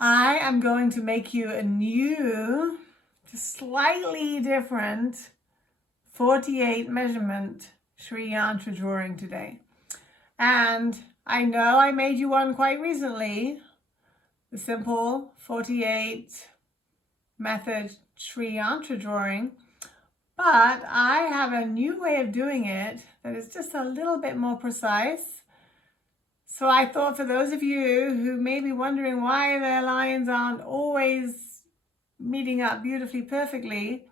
I am going to make you a new, slightly different 48 measurement Sri Yantra drawing today. And I know I made you one quite recently, the simple 48 method Sri Yantra drawing, but I have a new way of doing it that is just a little bit more precise. So I thought for those of you who may be wondering why their lines aren't always meeting up beautifully perfectly,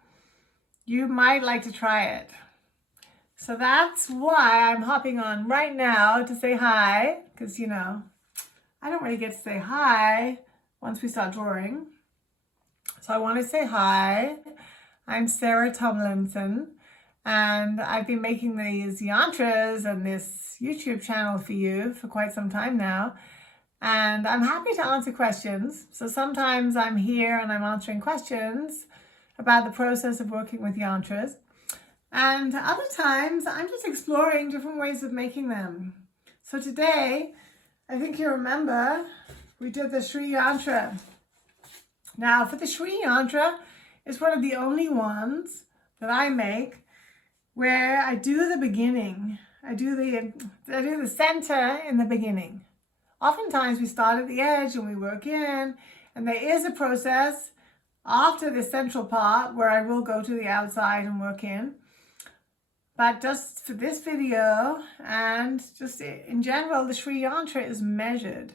you might like to try it. So that's why I'm hopping on right now to say hi, because I don't really get to say hi once we start drawing. So I want to say hi. I'm Sarah Tomlinson, and I've been making these yantras and this YouTube channel for you for quite some time now. And I'm happy to answer questions. So sometimes I'm here and I'm answering questions about the process of working with yantras. And other times I'm just exploring different ways of making them. So today, I think you remember, we did the Sri Yantra. Now for the Sri Yantra, it's one of the only ones that I make where I do the beginning. I do the center in the beginning. Oftentimes we start at the edge and we work in, and there is a process after the central part where I will go to the outside and work in. But just for this video and just in general, the Sri Yantra is measured.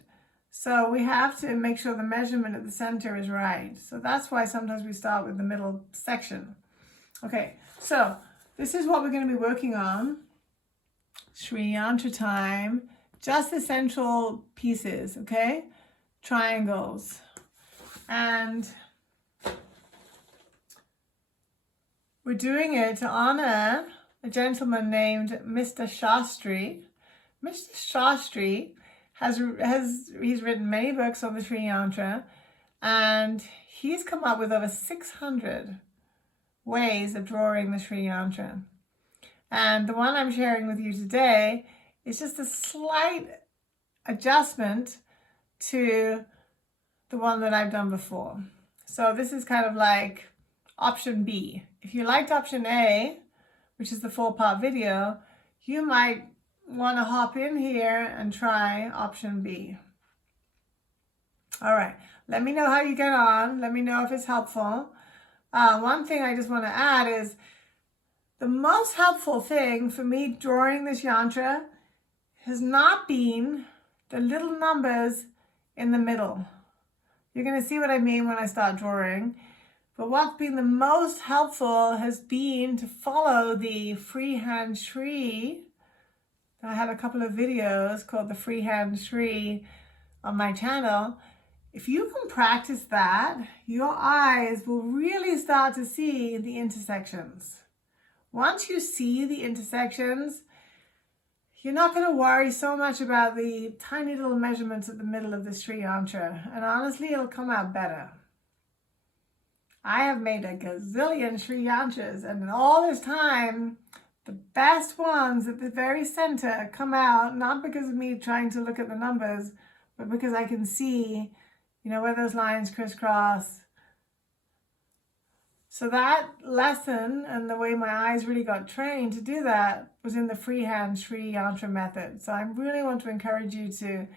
So we have to make sure the measurement at the center is right. So that's why sometimes we start with the middle section. Okay, so this is what we're going to be working on. Sri Yantra time, just the central pieces, okay? Triangles. And we're doing it to honor a gentleman named Mr. Shastry. Mr. Shastry he's written many books on the Sri Yantra, and he's come up with over 600 ways of drawing the Sri Yantra. And the one I'm sharing with you today is just a slight adjustment to the one that I've done before. So this is kind of like option B. If you liked option A, which is the 4-part video, you might want to hop in here and try option B. All right, let me know how you get on. Let me know if it's helpful. One thing I just want to add is the most helpful thing for me drawing this yantra has not been the little numbers in the middle. You're going to see what I mean when I start drawing. But what's been the most helpful has been to follow the freehand Shri. I have a couple of videos called the freehand Shri on my channel. If you can practice that, your eyes will really start to see the intersections. Once you see the intersections, you're not going to worry so much about the tiny little measurements at the middle of the Sri Yantra. And honestly, it'll come out better. I have made a gazillion Sri Yantras, and in all this time, the best ones at the very center come out, not because of me trying to look at the numbers, but because I can see, where those lines crisscross. So that lesson and the way my eyes really got trained to do that was in the freehand Sri Yantra method. So I really want to encourage you to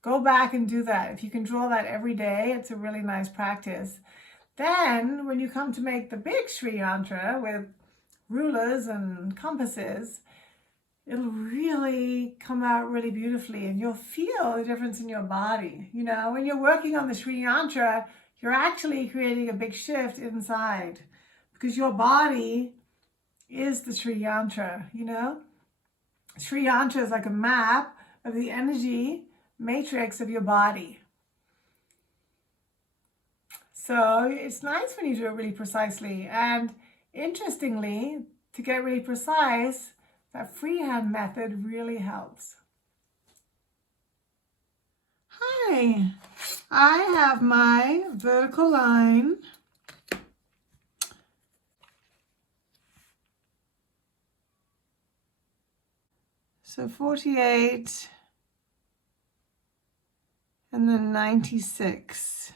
go back and do that. If you can draw that every day, it's a really nice practice. Then when you come to make the big Sri Yantra with rulers and compasses, it'll really come out really beautifully, and you'll feel the difference in your body. When you're working on the Sri Yantra, you're actually creating a big shift inside because your body is the Sri Yantra, Sri Yantra is like a map of the energy matrix of your body. So it's nice when you do it really precisely. And interestingly, to get really precise, that freehand method really helps. Hi, I have my vertical line. So 48 and then 96.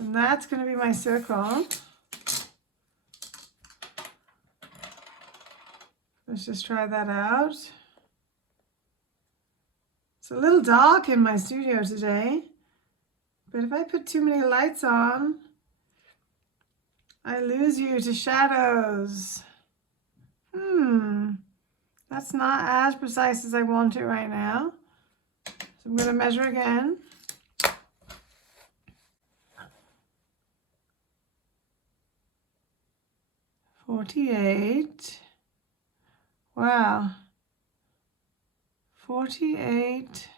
And that's going to be my circle. Let's just try that out. It's a little dark in my studio today, but if I put too many lights on, I lose you to shadows. That's not as precise as I want it right now. So I'm going to measure again. $48. Wow. 48.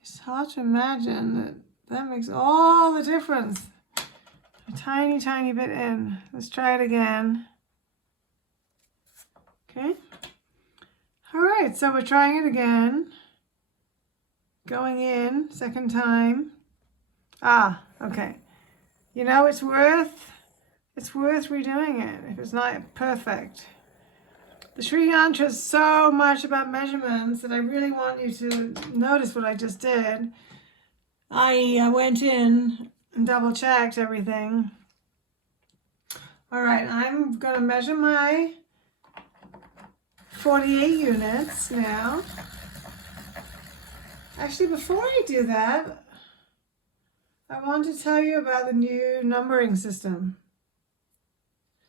It's hard to imagine that makes all the difference. A tiny, tiny bit in. Let's try it again. Okay. All right, so we're trying it again. Going in, second time. Okay. You know, it's worth redoing it if it's not perfect. The Sri Yantra is so much about measurements that I really want you to notice what I just did. I went in and double checked everything. All right, I'm going to measure my 48 units now. Actually, before I do that, I want to tell you about the new numbering system.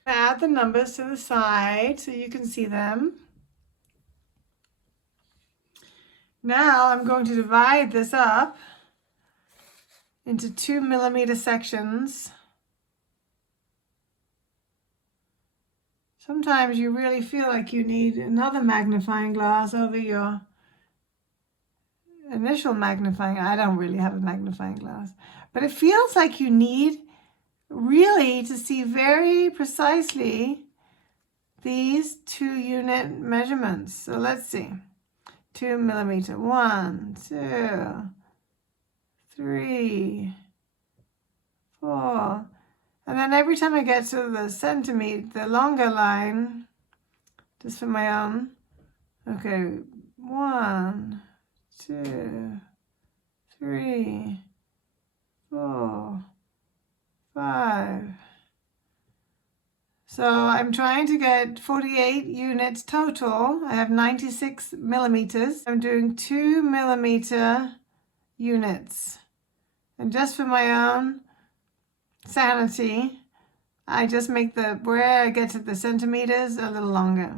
Add the numbers to the side so you can see them. Now I'm going to divide this up into 2 millimeter sections. Sometimes you really feel like you need another magnifying glass over your initial magnifying. I don't really have a magnifying glass, but it feels like you need really to see very precisely these 2 unit measurements. So let's see. 2 millimeter. 1, 2, 3, 4. And then every time I get to the centimeter, the longer line, just for my own. Okay. 1, 2, 3, 4, 5. So I'm trying to get 48 units total. I have 96 millimeters. I'm doing 2 millimeter units. And just for my own sanity, I just make where I get to the centimeters a little longer.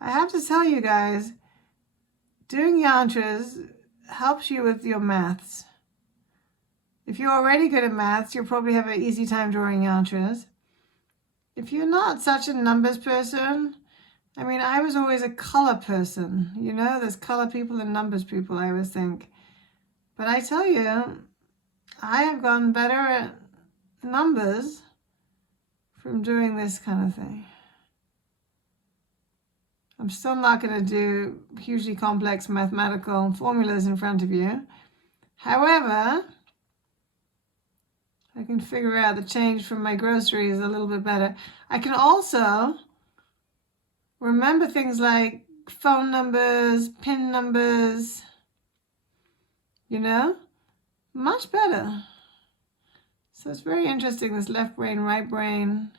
I have to tell you guys, doing yantras helps you with your maths. If you're already good at maths, you'll probably have an easy time drawing yantras. If you're not such a numbers person, I mean, I was always a color person. You know, there's color people and numbers people, I always think. But I tell you, I have gotten better at numbers from doing this kind of thing. I'm still not going to do hugely complex mathematical formulas in front of you. However, I can figure out the change from my groceries a little bit better. I can also remember things like phone numbers, PIN numbers, you know, much better. So it's very interesting, this left brain, right brain.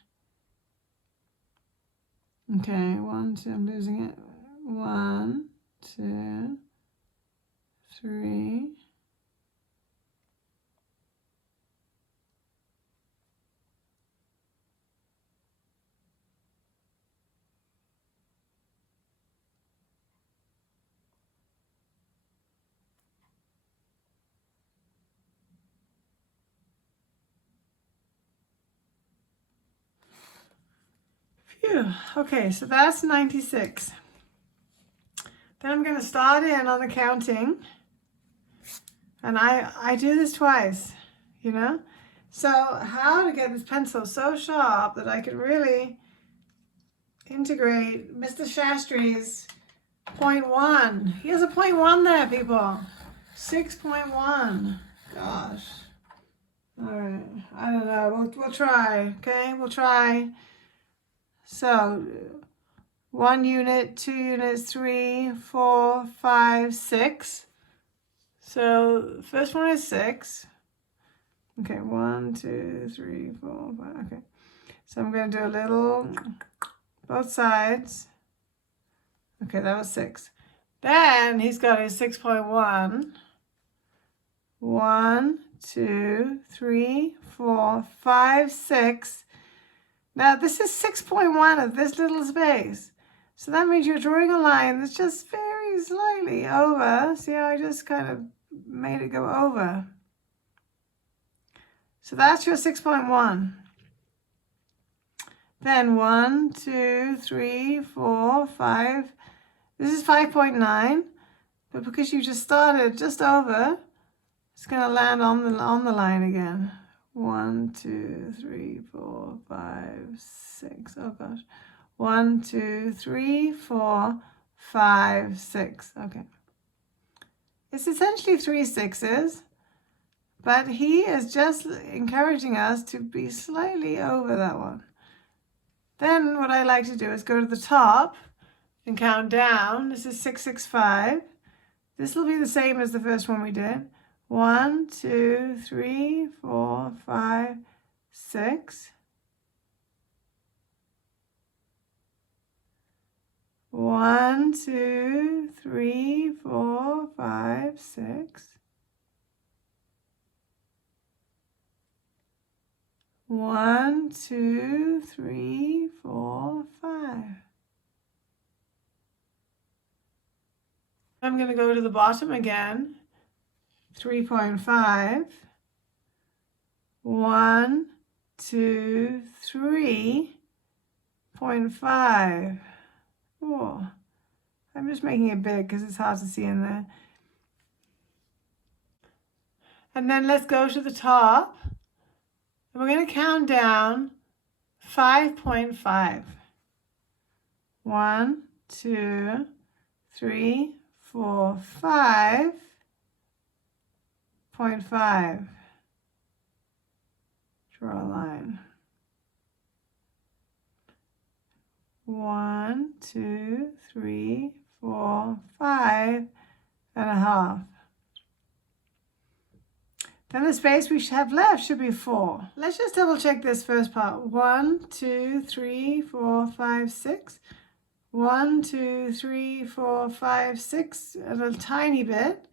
Okay, 1, 2, I'm losing it. 1, 2, 3. Phew. Okay, so that's 96. Then I'm going to start in on the counting. And I do this twice, you know? So how to get this pencil so sharp that I can really integrate Mr. Shastry's 0.1. He has a 0.1 there, people. 6.1. Gosh. All right. I don't know. We'll try, okay? We'll try. So 1 unit, 2 units, 3, 4, 5, 6. So the first one is 6. Okay, 1, 2, 3, 4, 5. Okay, so I'm going to do a little both sides. Okay, that was 6. Then he's got his 6.1. 1, 2, 3, 4, 5, 6. Now this is 6.1 of this little space. So that means you're drawing a line that's just very slightly over. See how I just kind of made it go over? So that's your 6.1. Then 1, 2, 3, 4, 5. This is 5.9. But because you just started just over, it's going to land on the line again. 1, 2, 3, 4, 5, 6. Oh gosh. 1, 2, 3, 4, 5, 6. Okay. It's essentially 3 6s, but he is just encouraging us to be slightly over that one. Then what I like to do is go to the top and count down. This is 6, 6, 5. This will be the same as the first one we did. 1, 2, 3, 4, 5, 6. 1, 2, 3, 4, 5, 6. 1, 2, 3, 4, 5. I'm going to go to the bottom again. 3.5. 1, 2, 3.5. Oh, I'm just making it big because it's hard to see in there. And then let's go to the top. And we're going to count down 5.5. 1, 2, 3, 4, 5.5. Draw a line. 1, 2, 3, 4, 5.5. Then the space we have left should be 4. Let's just double check this first part. 1, 2, 3, 4, 5, 6. 1, 2, 3, 4, 5, 6. A little tiny bit.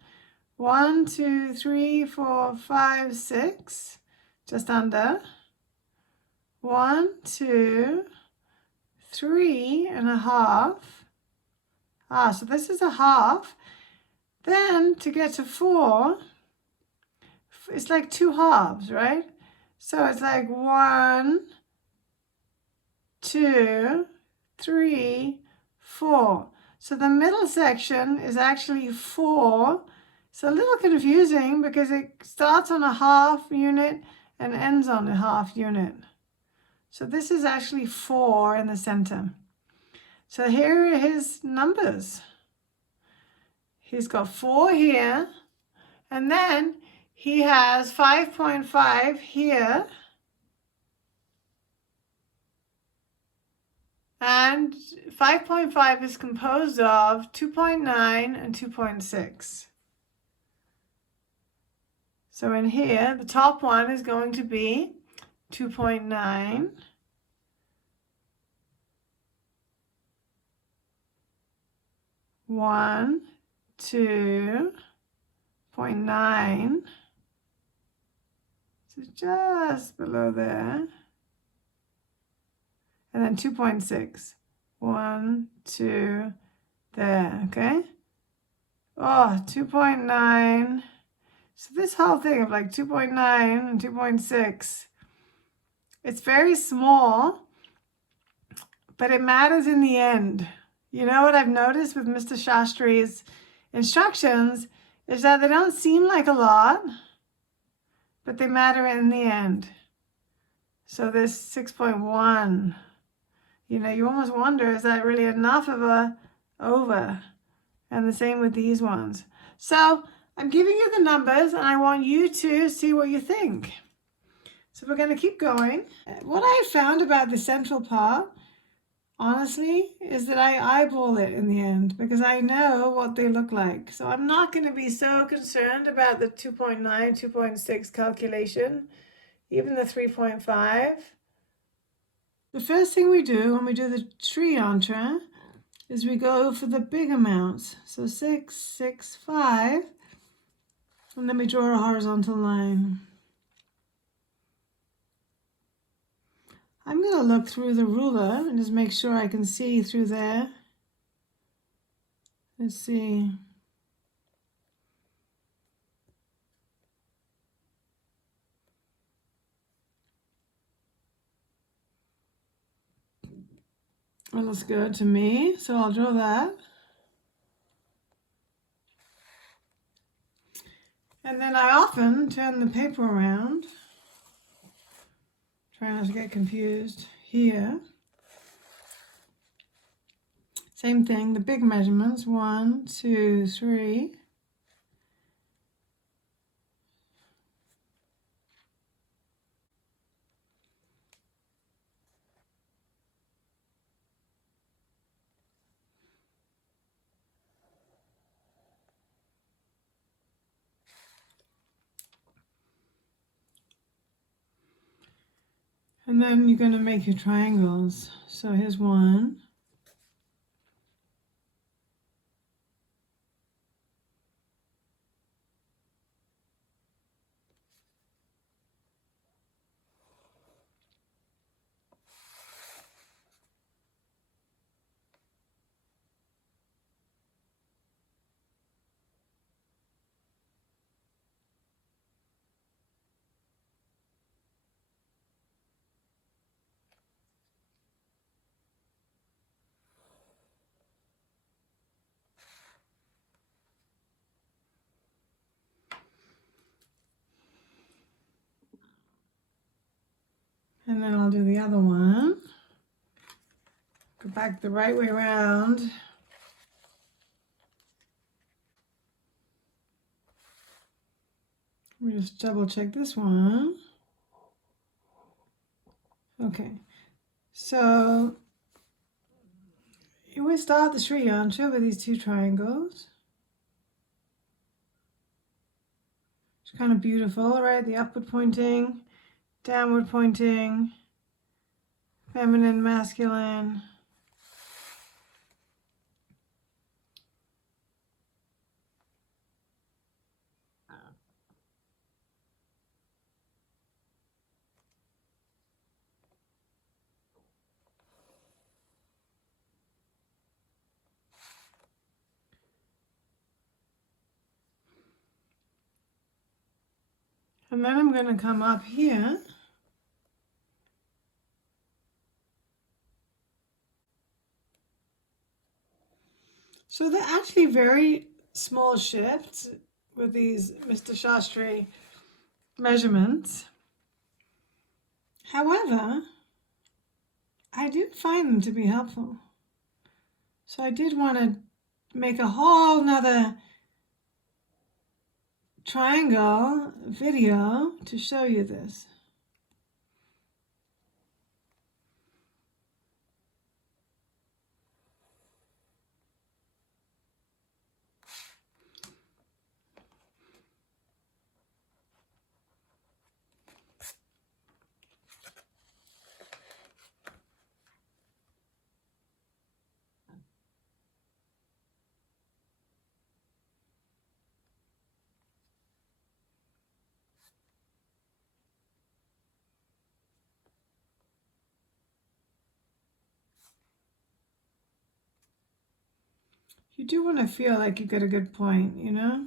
1, 2, 3, 4, 5, 6. Just under. 1, 2, 3.5. So this is a half. Then to get to 4, it's like 2 halves, right? So it's like 1, 2, 3, 4. So the middle section is actually 4. It's a little confusing because it starts on a half unit and ends on a half unit. So this is actually 4 in the center. So here are his numbers. He's got 4 here, and then he has 5.5 here, and 5.5 is composed of 2.9 and 2.6. So in here, the top one is going to be 2.9. One, 2.9. So just below there. And then 2.6. 1, 2, there, okay? Oh, 2.9. So this whole thing of like 2.9 and 2.6, it's very small, but it matters in the end. You know what I've noticed with Mr. Shastry's instructions is that they don't seem like a lot, but they matter in the end. So this 6.1, you almost wonder, is that really enough of a over? And the same with these ones. So I'm giving you the numbers and I want you to see what you think. So we're going to keep going. What I found about the central part, honestly, is that I eyeball it in the end because I know what they look like. So I'm not going to be so concerned about the 2.9, 2.6 calculation, even the 3.5. The first thing we do when we do the Sri Yantra is we go for the big amounts. So 6, 6, 5, and then we draw a horizontal line. I'm going to look through the ruler and just make sure I can see through there. Let's see. That looks good to me, so I'll draw that. And then I often turn the paper around. Try not to get confused here. Same thing, the big measurements, 1, 2, 3. And then you're going to make your triangles. So here's 1. And then I'll do the other one. Go back the right way around. Let me just double check this one. Okay, so we start the Sri Yantra with these 2 triangles. It's kind of beautiful, right? The upward pointing, downward pointing, feminine, masculine. And then I'm going to come up here. So they're actually very small shifts with these Mr. Shastry measurements. However, I did find them to be helpful. So I did want to make a whole nother triangle video to show you this. You do want to feel like you get a good point, you know?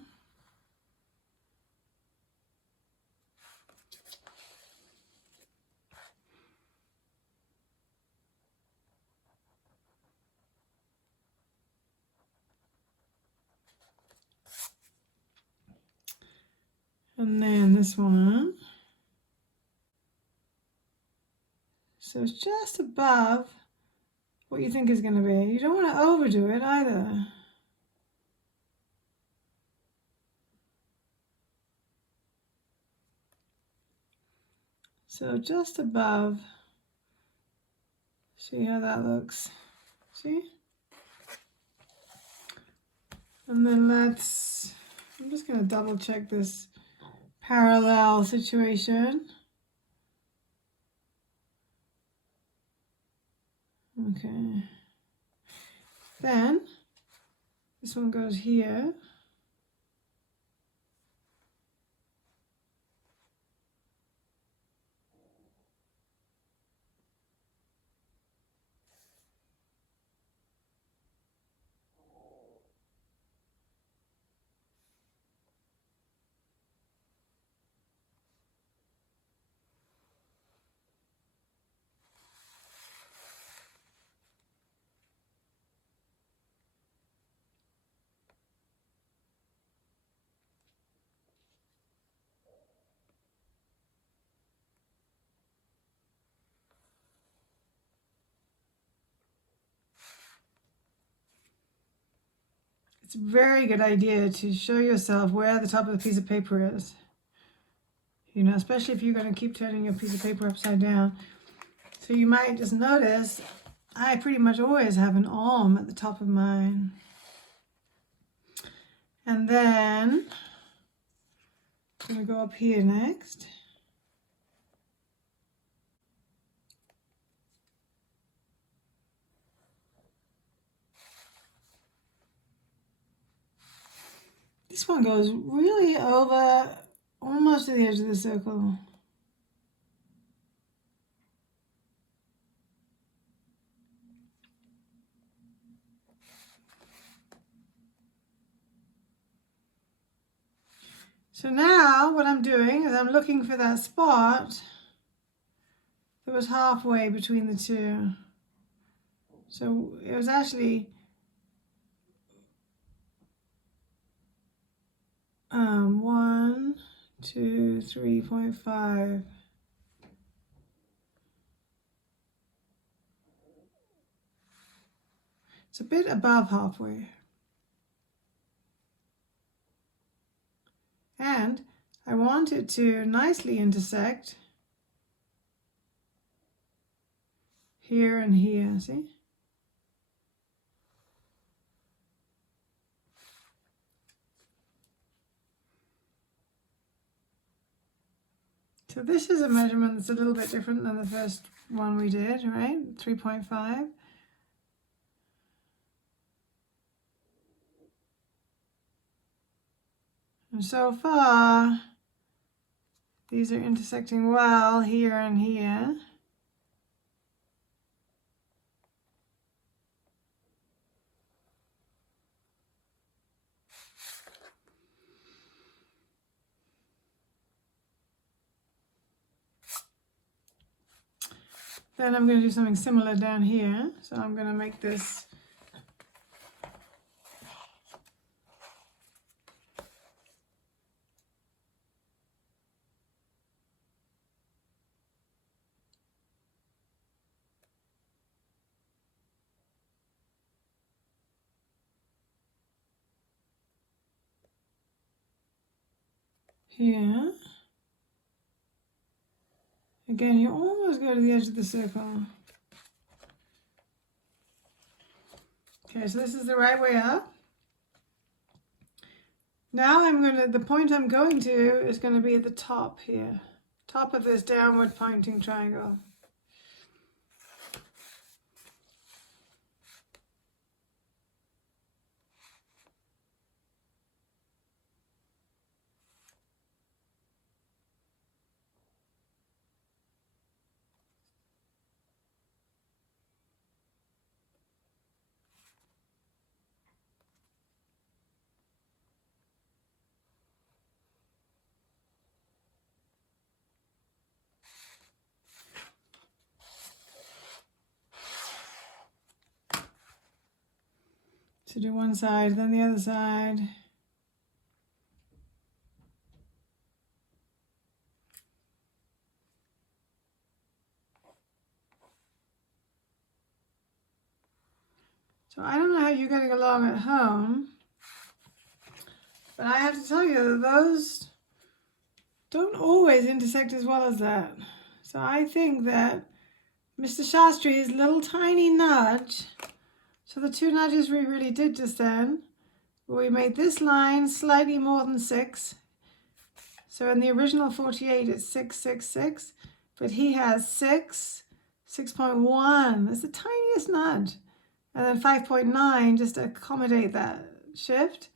And then this one. So it's just above what you think is going to be. You don't want to overdo it either. So just above See how that looks? See? And then I'm just going to double check this parallel situation. Okay. Then this one goes here. It's a very good idea to show yourself where the top of the piece of paper is. You know, especially if you're going to keep turning your piece of paper upside down. So you might just notice I pretty much always have an arm at the top of mine. And then I'm going to go up here next. This one goes really over, almost to the edge of the circle. So now what I'm doing is I'm looking for that spot that was halfway between the two. So it was actually 1, 2, 3.5. It's a bit above halfway. And I want it to nicely intersect here and here, see? So this is a measurement that's a little bit different than the first one we did, right? 3.5. And so far, these are intersecting well here and here. Then I'm going to do something similar down here. So I'm going to make this here. Again, you almost go to the edge of the circle. Okay, so this is the right way up. Now the point I'm going to is going to be at the top here. Top of this downward pointing triangle. So do one side, then the other side. So I don't know how you're getting along at home, but I have to tell you that those don't always intersect as well as that. So I think that Mr. Shastri's little tiny nudge. So the two nudges we really did just then, we made this line slightly more than 6. So in the original 48, it's 6, 6, 6, but he has 6, 6.1. That's the tiniest nudge. And then 5.9 just to accommodate that shift.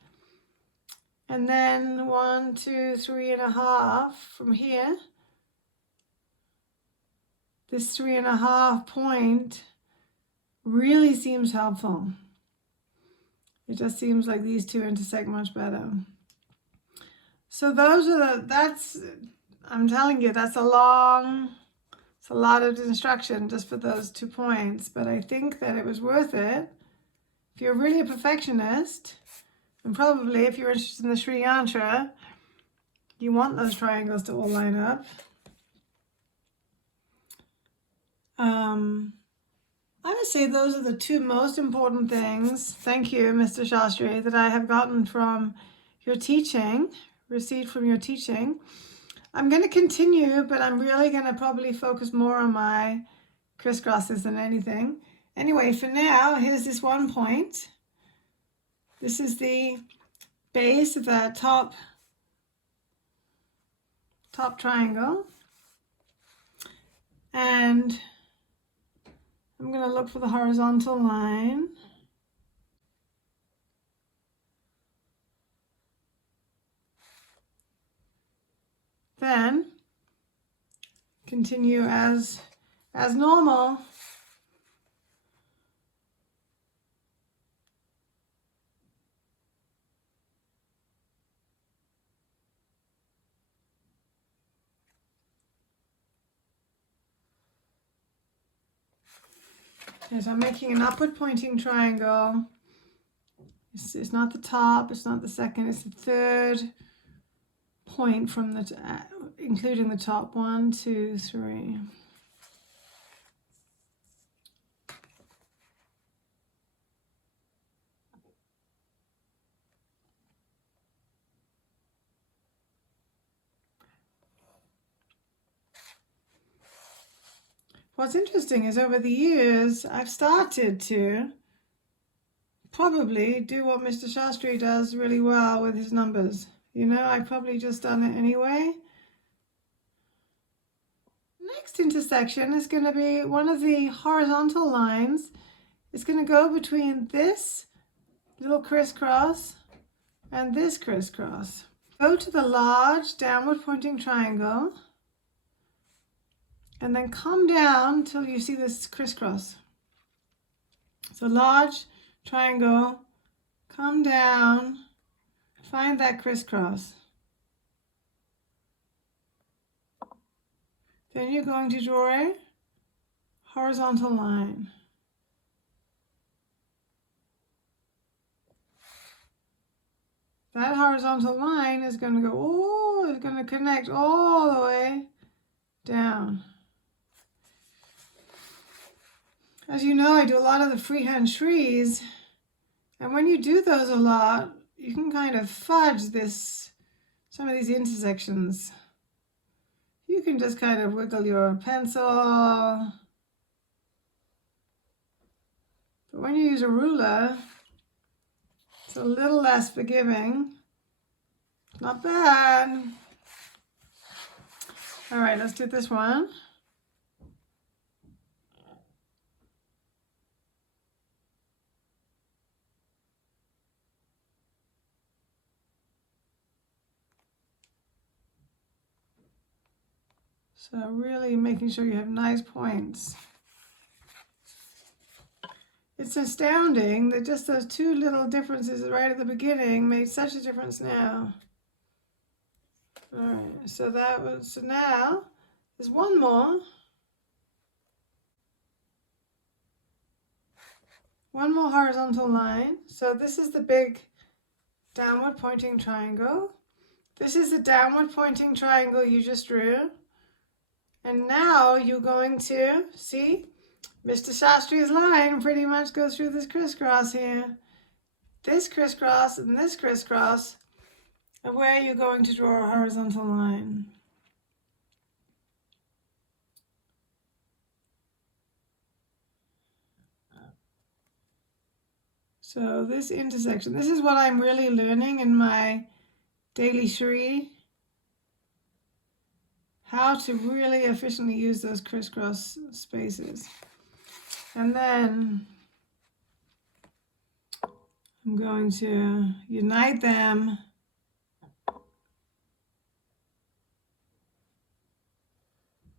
And then 1, 2, 3.5 from here. This 3.5 point really seems helpful. It just seems like these two intersect much better. So those are I'm telling you, it's a lot of instruction just for those 2 points, but I think that it was worth it. If you're really a perfectionist, and probably if you're interested in the Sri Yantra, you want those triangles to all line up. I would say those are the 2 most important things, thank you, Mr. Shastry, that I have gotten from your teaching, received from your teaching. I'm going to continue, but I'm really going to probably focus more on my crisscrosses than anything. Anyway, for now, here's this 1 point. This is the base of that top triangle. And I'm going to look for the horizontal line. Then continue as normal. Okay, so I'm making an upward pointing triangle. It's not the top, it's not the second, it's the third point from the, including the top. 1, 2, 3. What's interesting is over the years, I've started to probably do what Mr. Shastry does really well with his numbers. You know, I've probably just done it anyway. Next intersection is going to be one of the horizontal lines. It's going to go between this little crisscross and this crisscross. Go to the large downward pointing triangle and then come down till you see this crisscross. So large triangle, come down, find that crisscross. Then you're going to draw a horizontal line. That horizontal line is going to go, it's going to connect all the way down. As you know, I do a lot of the freehand Shris, and when you do those a lot, you can kind of fudge some of these intersections. You can just kind of wiggle your pencil. But when you use a ruler, it's a little less forgiving. Not bad. All right, let's do this one. So really making sure you have nice points. It's astounding that just those 2 little differences right at the beginning made such a difference now. All right, so now there's one more. One more horizontal line. So this is the big downward pointing triangle. This is the downward pointing triangle you just drew. And now you're going to see Mr. Shastri's line pretty much goes through this crisscross here. This crisscross and this crisscross are where you're going to draw a horizontal line. So this intersection, this is what I'm really learning in my daily Shri, how to really efficiently use those crisscross spaces. And then I'm going to unite them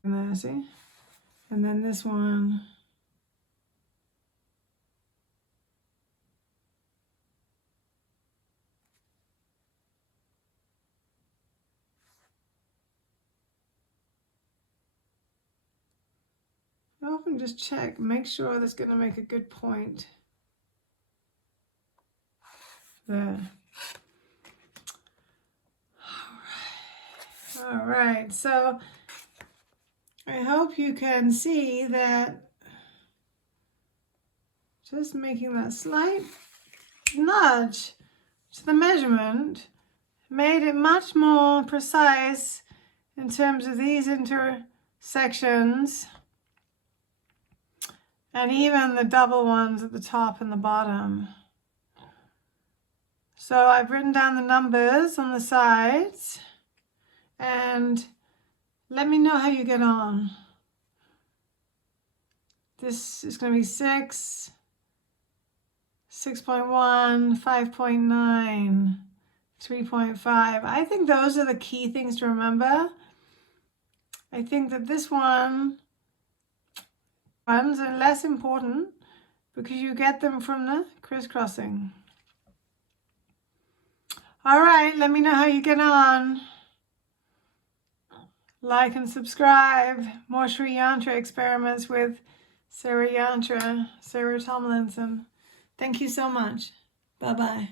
and there, see? And then this one. I often just check, make sure that's going to make a good point. There. All right, so I hope you can see that just making that slight nudge to the measurement made it much more precise in terms of these intersections and even the double ones at the top and the bottom. So I've written down the numbers on the sides, and let me know how you get on. This is going to be 6, 6.1, 5.9, 3.5. I think those are the key things to remember. I think that this ones are less important because you get them from the crisscrossing. All right, let me know how you get on. Like and subscribe. More Sri Yantra experiments with Sarah Yantra, Sarah Tomlinson. Thank you so much. Bye-bye.